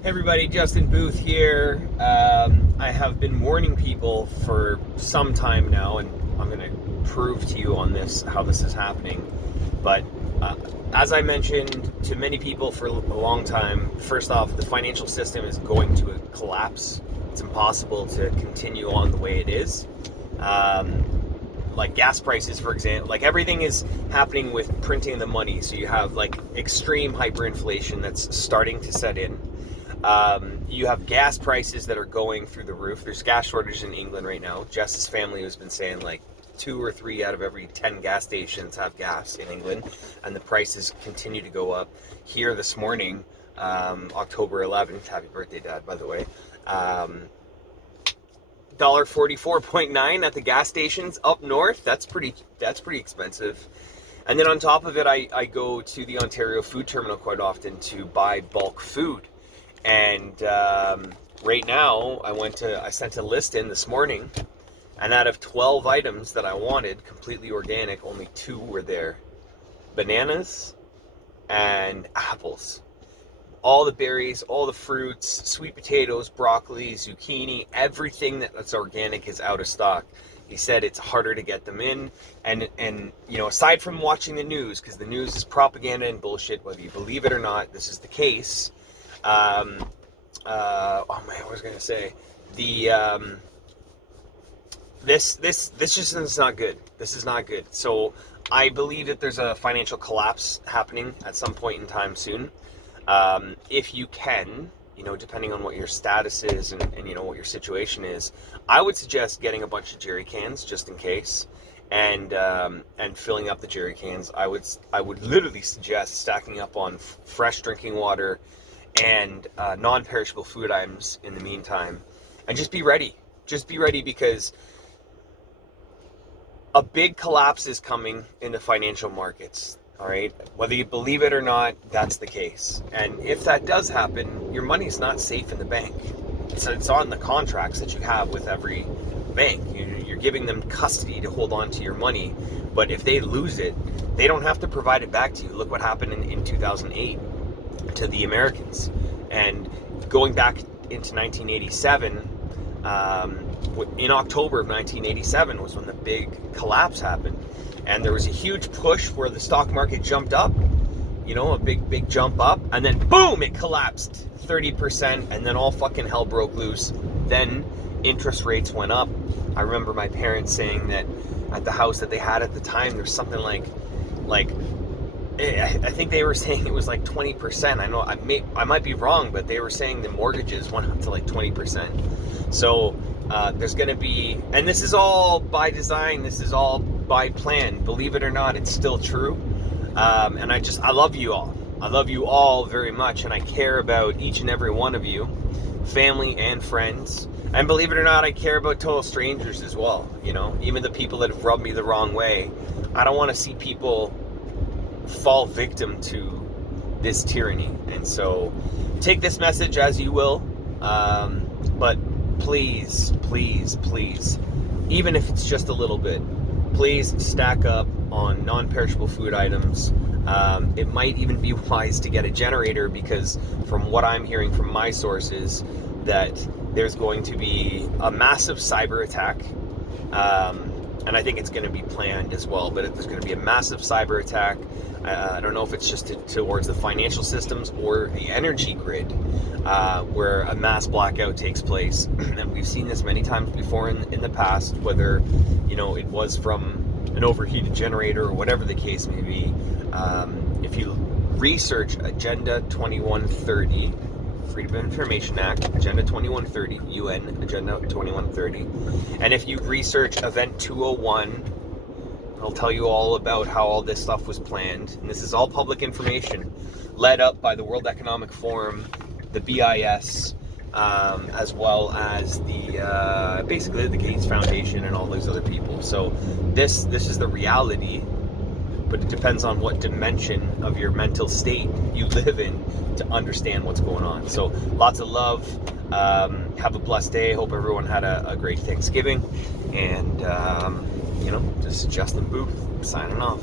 Hey everybody, Justin Booth here. I have been warning people for some time now, and I'm going to prove to you on this how this is happening. But uh, as I mentioned to many people for a long time, first off, the financial system is going to collapse. It's impossible to continue on the way it is. Um, like gas prices, for example, like everything is happening with printing the money. So you have like extreme hyperinflation that's starting to set in. You have gas prices that are going through the roof. There's gas shortage in England right now. Jess's family has been saying like 2 or 3 out of every 10 gas stations have gas in England, and the prices continue to go up. Here this morning, October 11th, happy birthday, Dad, by the way. $1.44.9 at the gas stations up north. That's pretty expensive. And then on top of it, I go to the Ontario Food Terminal quite often to buy bulk food. And right now, I sent a list in this morning, and out of 12 items that I wanted, completely organic, only 2 were there. Bananas and apples. All the berries, all the fruits, sweet potatoes, broccoli, zucchini, everything that's organic is out of stock. He said it's harder to get them in, and aside from watching the news, because the news is propaganda and bullshit, whether you believe it or not, this is the case. What was I gonna say? This just is not good. This is not good. So I believe that there's a financial collapse happening at some point in time soon. If you can, depending on what your status is and what your situation is, I would suggest getting a bunch of jerry cans just in case, and filling up the jerry cans. I would literally suggest stacking up on fresh drinking water and non-perishable food items in the meantime, and just be ready. Just be ready, because a big collapse is coming in the financial markets. All right, whether you believe it or not, that's the case. And if that does happen, your money's not safe in the bank. It's on the contracts that you have with every bank. You're giving them custody to hold on to your money, but if they lose it, they don't have to provide it back to you. Look what happened in 2008 to the Americans. And going back into 1987, in October of 1987 was when the big collapse happened. And there was a huge push where the stock market jumped up, a big jump up, and then boom, it collapsed 30%, and then all fucking hell broke loose. Then interest rates went up. I remember my parents saying that at the house that they had at the time, there's something like I think they were saying it was like 20%. I know I might be wrong, but they were saying the mortgages went up to like 20%. So there's going to be, and this is all by design, this is all by plan. Believe it or not, it's still true. And I love you all. I love you all very much, and I care about each and every one of you, family and friends. And believe it or not, I care about total strangers as well. Even the people that have rubbed me the wrong way. I don't want to see people fall victim to this tyranny. And so take this message as you will, but please, even if it's just a little bit, please stack up on non-perishable food items. It might even be wise to get a generator, because from what I'm hearing from my sources, that there's going to be a massive cyber attack. And I think it's going to be planned as well, but there's going to be a massive cyber attack. I don't know if it's just towards the financial systems or the energy grid, where a mass blackout takes place. And we've seen this many times before in the past, whether, it was from an overheated generator or whatever the case may be. If you research Agenda 2130, Freedom of Information Act, Agenda 2130, UN Agenda 2130. And if you research Event 201, it'll tell you all about how all this stuff was planned. And this is all public information, led up by the World Economic Forum, the BIS, as well as the basically the Gates Foundation and all those other people. So this is the reality, but it depends on what dimension of your mental state you live in to understand what's going on. So lots of love. Have a blessed day. Hope everyone had a great Thanksgiving. And, this is Justin Booth signing off.